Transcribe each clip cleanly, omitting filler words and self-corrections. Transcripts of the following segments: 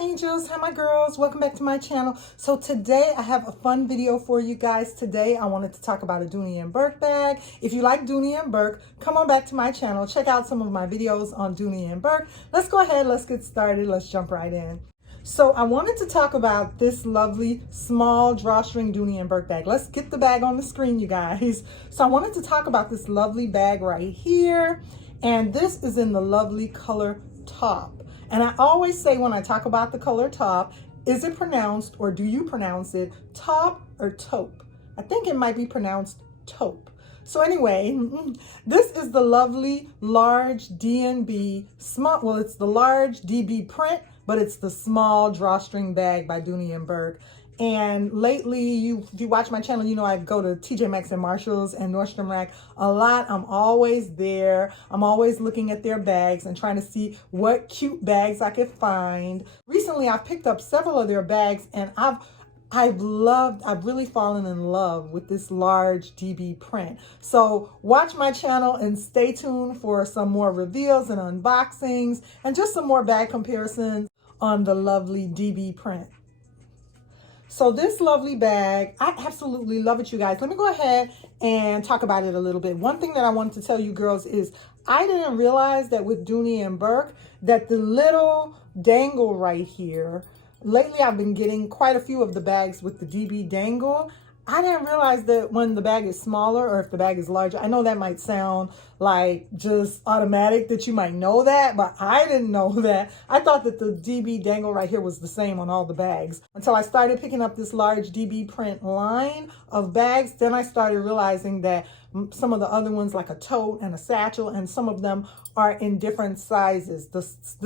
angels, hi my girls, welcome back to my channel. So today I have a fun video for you guys. Today I wanted to talk about a Dooney and Bourke bag. If you like Dooney and Bourke, come on back to my channel, check out some of my videos on Dooney and Bourke. Let's go ahead, let's get started, let's jump right in. So I wanted to talk about this lovely small drawstring Dooney and Bourke bag. Let's get the bag on the screen, you guys. So I wanted to talk about this lovely bag right here, and this is in the lovely color Taupe. And I always say when I talk about the color Taupe, is it pronounced, or do you pronounce it Taupe or Taupe? I think it might be pronounced Taupe. So anyway, this is the lovely large DNB small, well, it's the large DB print, but it's the small drawstring bag by Dooney and Bourke. And lately, if you watch my channel, you know I go to TJ Maxx and Marshalls and Nordstrom Rack a lot. I'm always there. I'm always looking at their bags and trying to see what cute bags I could find. Recently, I've picked up several of their bags, and I've really fallen in love with this large DB print. So watch my channel and stay tuned for some more reveals and unboxings and just some more bag comparisons on the lovely DB print. So this lovely bag, I absolutely love it, you guys. Let me go ahead and talk about it a little bit. One thing that I wanted to tell you girls is I didn't realize that with Dooney and Bourke that the little dangle right here, lately I've been getting quite a few of the bags with the DB dangle. I didn't realize that when the bag is smaller or if the bag is larger, I know that might sound like just automatic that you might know that, but I didn't know that. I thought that the DB dangle right here was the same on all the bags until I started picking up this large DB print line of bags. Then I started realizing that some of the other ones like a Tote and a Satchel, and some of them are in different sizes.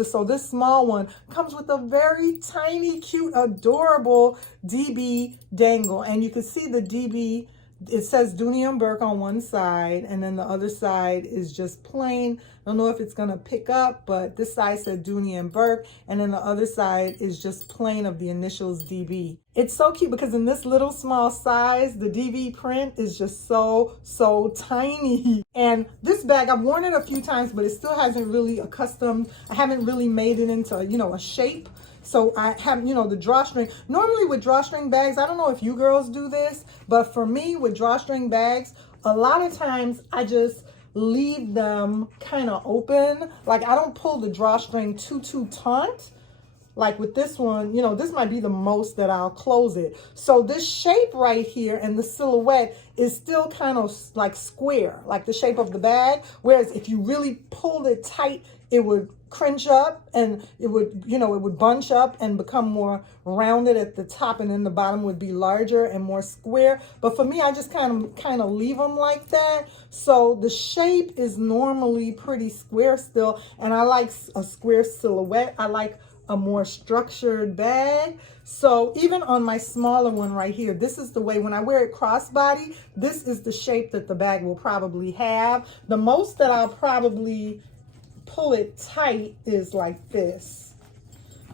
So this small one comes with a very tiny, cute, adorable DB dangle. And you can see the DB, it says Dooney and Bourke on one side, and then the other side is just plain. I don't know if it's gonna pick up, but this side said Dooney and Bourke, and then the other side is just plain of the initials DB. It's so cute because in this little small size, the DB print is just so tiny. And this bag, I've worn it a few times, but it still hasn't really accustomed. I haven't really made it into, you know, a shape. So I have, you know, the drawstring. Normally with drawstring bags, I don't know if you girls do this, but for me with drawstring bags, a lot of times I just leave them kind of open. Like I don't pull the drawstring too taut. Like with this one, you know, this might be the most that I'll close it. So this shape right here and the silhouette is still kind of like square, like the shape of the bag. Whereas if you really pulled it tight, it would cringe up and it would, you know, it would bunch up and become more rounded at the top, and then the bottom would be larger and more square. But for me, I just kind of leave them like that. So the shape is normally pretty square still, and I like a square silhouette. I like a more structured bag. So even on my smaller one right here, this is the way when I wear it crossbody, this is the shape that the bag will probably have. The most that I'll probably pull it tight is like this.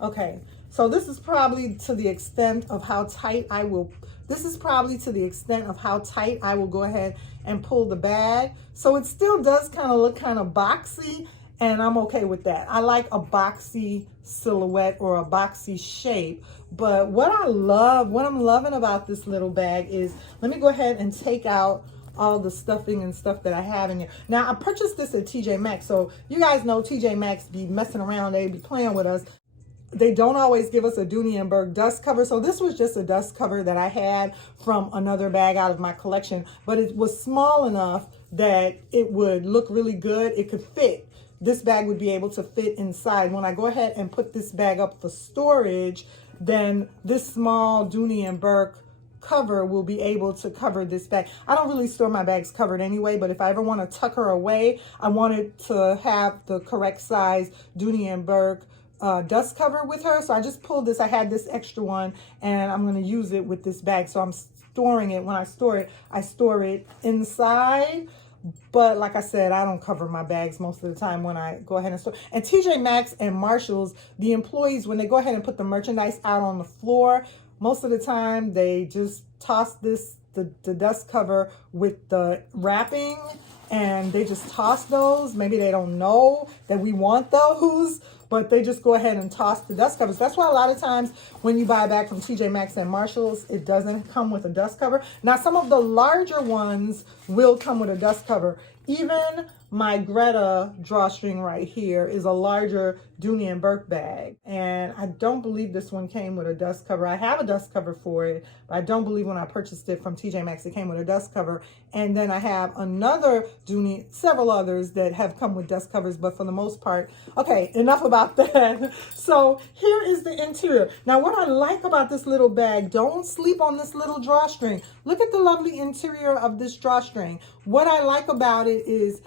Okay, so this is probably to the extent of how tight I will, go ahead and pull the bag. So it still does kind of look kind of boxy, and I'm okay with that. I like a boxy silhouette or a boxy shape. But what I'm loving about this little bag is, let me go ahead and take out all the stuffing and stuff that I have in here. Now, I purchased this at TJ Maxx. So you guys know TJ Maxx be messing around. They be playing with us. They don't always give us a Dooney and Bourke dust cover. So this was just a dust cover that I had from another bag out of my collection. But it was small enough that it would look really good. It could fit. This bag would be able to fit inside. When I go ahead and put this bag up for storage, then this small Dooney and Bourke cover will be able to cover this bag. I don't really store my bags covered anyway, but if I ever want to tuck her away, I wanted to have the correct size Dooney and Bourke dust cover with her. So I just pulled this. I had this extra one, and I'm going to use it with this bag. So I'm storing it. When I store it inside. But like I said, I don't cover my bags most of the time when I go ahead and store. And TJ Maxx and Marshalls, the employees, when they go ahead and put the merchandise out on the floor, most of the time they just toss the dust cover with the wrapping, and they just toss those. Maybe they don't know that we want those, but they just go ahead and toss the dust covers. That's why a lot of times when you buy a bag from TJ Maxx and Marshalls, it doesn't come with a dust cover. Now, some of the larger ones will come with a dust cover. Even my Gretta drawstring right here is a larger Dooney and Bourke bag. And I don't believe this one came with a dust cover. I have a dust cover for it, but I don't believe when I purchased it from TJ Maxx, it came with a dust cover. And then I have another Dooney, several others that have come with dust covers, but for the most part, okay, enough about that. So here is the interior. Now, what I like about this little bag, don't sleep on this little drawstring. Look at the lovely interior of this drawstring. What I like about it is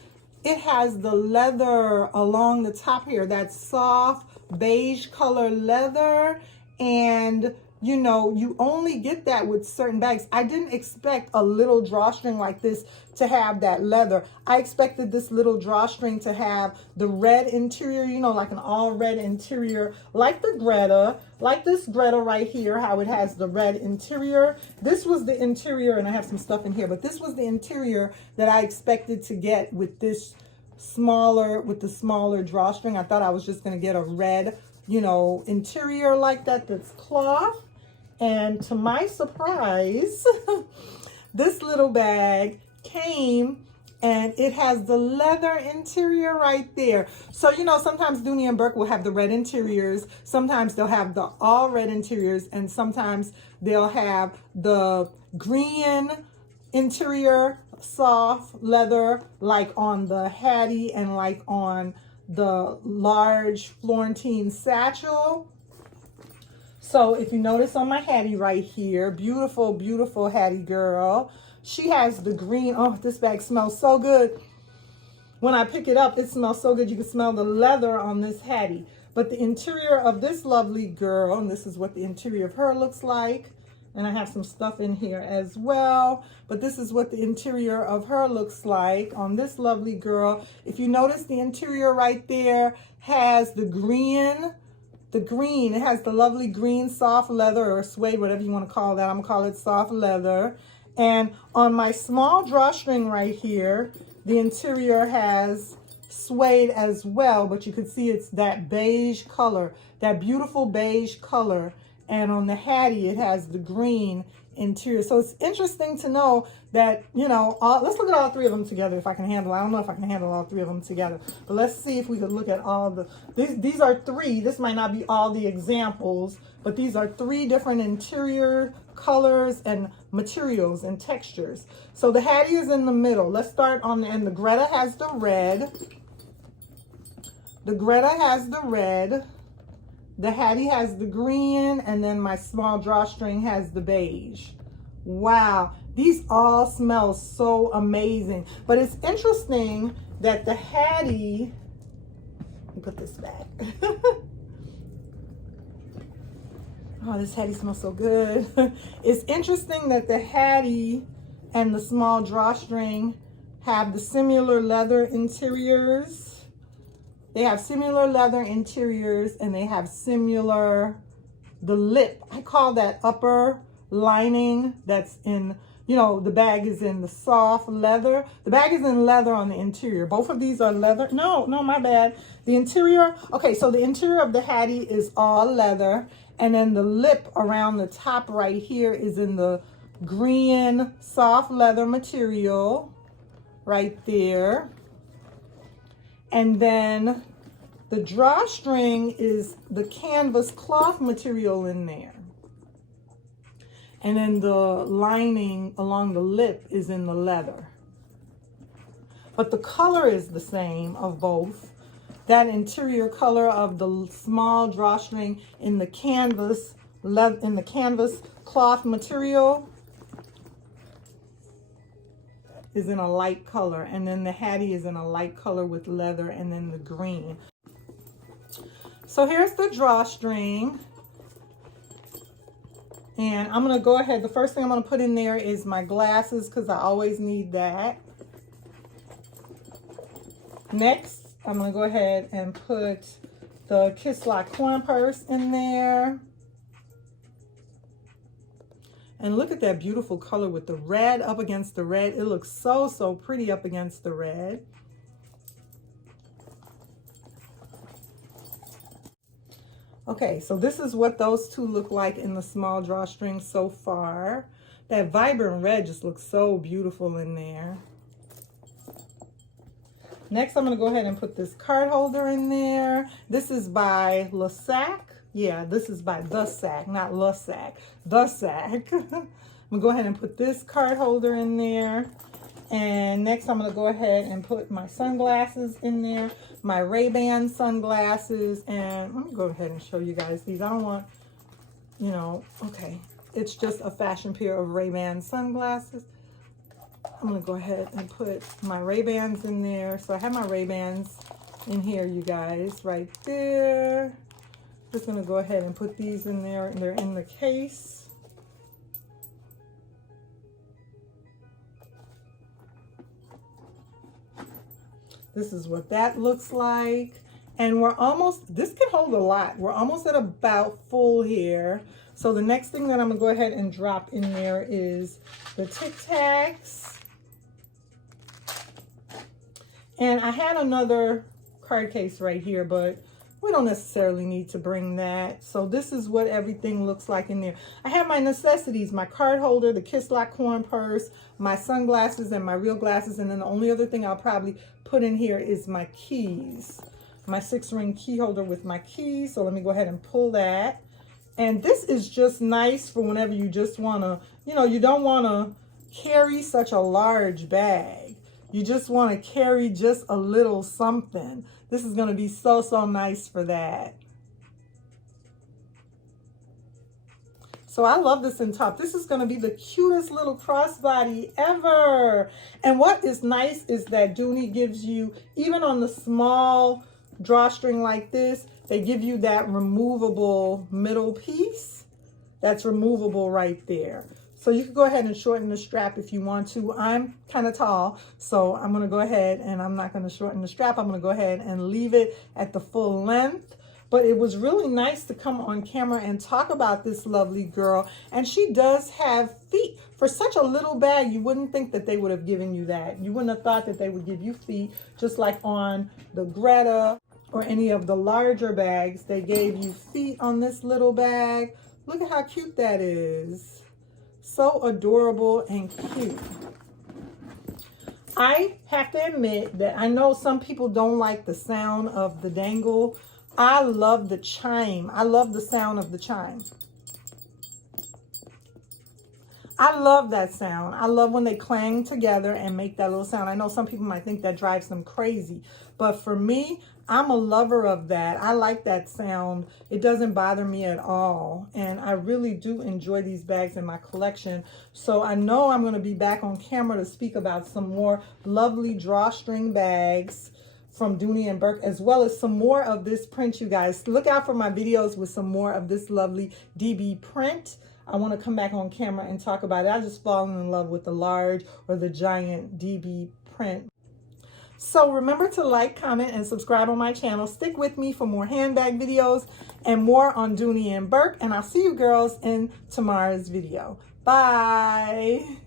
it has the leather along the top here, that soft beige color leather. And you know, you only get that with certain bags. I didn't expect a little drawstring like this to have that leather. I expected this little drawstring to have the red interior, you know, like an all red interior, like the Gretta, like this Gretta right here, how it has the red interior. This was the interior, and I have some stuff in here, but this was the interior that I expected to get with this smaller, with the smaller drawstring. I thought I was just gonna get a red, you know, interior like that, that's cloth. And to my surprise, this little bag came and it has the leather interior right there. So, you know, sometimes Dooney and Bourke will have the red interiors. Sometimes they'll have the all red interiors, and sometimes they'll have the green interior, soft leather, like on the Hattie and like on the large Florentine Satchel. So if you notice on my Hattie right here, beautiful, beautiful Hattie girl, she has the green. Oh, this bag smells so good. When I pick it up, it smells so good. You can smell the leather on this Hattie. But the interior of this lovely girl, and this is what the interior of her looks like. And I have some stuff in here as well. But this is what the interior of her looks like on this lovely girl. If you notice, the interior right there has the green. It has the lovely green soft leather or suede, whatever you want to call that. I'm going to call it soft leather. And on my small drawstring right here, the interior has suede as well, but you can see it's that beige color, that beautiful beige color. And on the Hattie, it has the green interior. So it's interesting to know that, you know, let's look at all three of them together if I can handle. I don't know if I can handle all three of them together, but let's see if we could look at all the, these are three. This might not be all the examples, but these are three different interior colors and materials and textures. So the Hattie is in the middle. Let's start on the end. The Gretta has the red. The Gretta has the red. The Hattie has the green, and then my small drawstring has the beige. Wow, these all smell so amazing. But it's interesting that the Hattie, let me put this back. Oh, this Hattie smells so good. It's interesting that the Hattie and the small drawstring have the similar leather interiors. They have similar leather interiors, and they have similar, the lip, I call that upper lining that's in, you know, the bag is in the soft leather. The bag is in leather on the interior. Both of these are leather. No, my bad. The interior, okay, so the interior of the Hattie is all leather, and then the lip around the top right here is in the green soft leather material right there. And then the drawstring is the canvas cloth material in there. And then the lining along the lip is in the leather. But the color is the same of both. That interior color of the small drawstring in the canvas cloth material is in a light color, and then the Hattie is in a light color with leather, and then the green. So here's the drawstring, and I'm gonna go ahead. The first thing I'm gonna put in there is my glasses, because I always need that. Next, I'm gonna go ahead and put the Kiss Lock coin purse in there. And look at that beautiful color with the red up against the red. It looks so, so pretty up against the red. Okay, so this is what those two look like in the small drawstring so far. That vibrant red just looks so beautiful in there. Next, I'm going to go ahead and put this card holder in there. This is by Le Sac. Yeah, this is by The Sac, not Le Sac. The Sac. I'm going to go ahead and put this card holder in there. And next, I'm going to go ahead and put my sunglasses in there. My Ray-Ban sunglasses. And let me go ahead and show you guys these. I don't want, you know, okay. It's just a fashion pair of Ray-Ban sunglasses. I'm going to go ahead and put my Ray-Bans in there. So I have my Ray-Bans in here, you guys, right there. Just going to go ahead and put these in there, and they're in the case. This is what that looks like. And we're almost, this can hold a lot. We're almost at about full here. So the next thing that I'm going to go ahead and drop in there is the Tic Tacs. And I had another card case right here, but we don't necessarily need to bring that. So this is what everything looks like in there. I have my necessities, my card holder, the Kiss Lock corn purse, my sunglasses, and my real glasses. And then the only other thing I'll probably put in here is my keys. My 6-ring key holder with my keys. So let me go ahead and pull that. And this is just nice for whenever you just want to, you know, you don't want to carry such a large bag. You just want to carry just a little something. This is going to be so, so nice for that. So I love this in Taupe. This is going to be the cutest little crossbody ever. And what is nice is that Dooney gives you, even on the small drawstring like this, they give you that removable middle piece. That's removable right there. So you can go ahead and shorten the strap if you want to. I'm kind of tall, so I'm going to go ahead and I'm not going to shorten the strap. I'm going to go ahead and leave it at the full length. But it was really nice to come on camera and talk about this lovely girl. And she does have feet. For such a little bag, you wouldn't think that they would have given you that. You wouldn't have thought that they would give you feet, just like on the Gretta or any of the larger bags. They gave you feet on this little bag. Look at how cute that is. So adorable and cute. I have to admit that I know some people don't like the sound of the dangle. I love the chime. I love the sound of the chime. I love that sound. I love when they clang together and make that little sound. I know some people might think that drives them crazy, but for me, I'm a lover of that. I like that sound. It doesn't bother me at all. And I really do enjoy these bags in my collection. So I know I'm going to be back on camera to speak about some more lovely drawstring bags from Dooney and Bourke, as well as some more of this print, you guys. Look out for my videos with some more of this lovely DB print. I want to come back on camera and talk about it. I just fallen in love with the large or the giant DB print. So remember to like, comment, and subscribe on my channel. Stick with me for more handbag videos and more on Dooney and Bourke. And I'll see you girls in tomorrow's video. Bye.